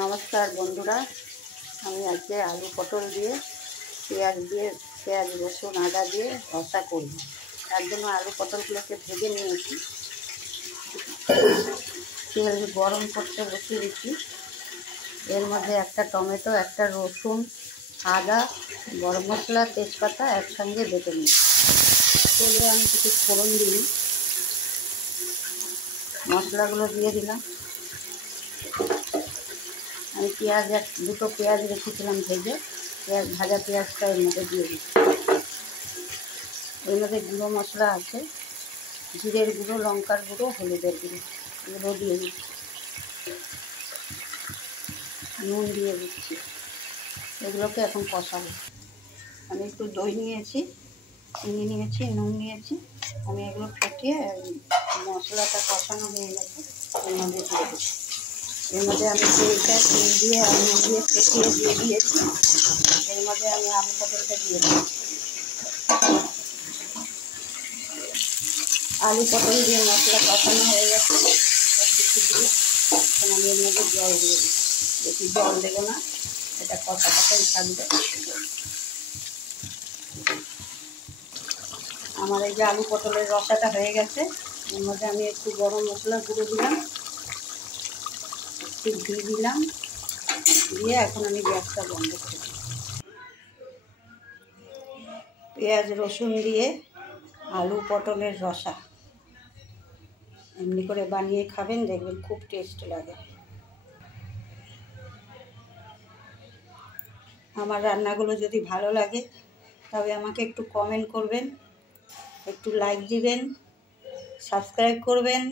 নমস্কার বন্ধুরা, আমি আজকে আলু পটল দিয়ে পেঁয়াজ রসুন আদা দিয়ে রসা করব। তার জন্য আলু পটলগুলোকে ভেজে নিয়েছি, তেল গরম করতে বসিয়ে দিচ্ছি। এর মধ্যে একটা টমেটো, একটা রসুন, আদা, গরম মশলা, তেজপাতা একসঙ্গে বেটে নিই। তেলে আমি কিছু ফোড়ন দিই, মশলাগুলো দিয়ে দিলাম। আমি দুটো পেঁয়াজ রেখেছিলাম ভেজে, ভাজা পেঁয়াজটা এর মধ্যে দিয়ে দিচ্ছি। এর মধ্যে গুঁড়ো মশলা আছে, জিরের গুঁড়ো, লঙ্কার গুঁড়ো, হলুদের গুঁড়ো, এগুলো দিয়ে দিচ্ছি। নুন দিয়ে দিচ্ছি। এগুলোকে এখন কষাবো। আমি একটু দই নিয়েছি, চিনি নিয়েছি, নুন নিয়েছি। আমি এগুলো ফেটিয়ে মশলাটা কষানো হয়ে গেছে এর মধ্যে দিয়ে দিচ্ছি। এর মধ্যে আমি তেলটা চিনি দিয়ে নুন দিয়ে ফেটিয়ে দিয়ে দিয়েছি। এর মধ্যে আমি আলু পটলটা দিয়ে দিচ্ছি। আলু পটল দিয়ে মশলা কষানো হয়ে গেছে, কিছু দিয়ে এখন আমি এর মধ্যে জল দিয়ে দিচ্ছি। বেশি জল দেবো না, এটা কষাই থাকবে। আমার এই যে আলু পটলের রসাটা হয়ে গেছে, এর মধ্যে আমি একটু গরম মশলা গুঁড়ো দিলাম, একটু ঘি দিলাম, দিয়ে এখন আমি গ্যাসটা বন্ধ করে দিই। পেঁয়াজ রসুন দিয়ে আলু পটলের রসা এমনি করে বানিয়ে খাবেন, দেখবেন খুব টেস্ট লাগে। আমার রান্নাগুলো যদি ভালো লাগে তবে আমাকে একটু কমেন্ট করবেন, একটু লাইক দিবেন, সাবস্ক্রাইব করবেন।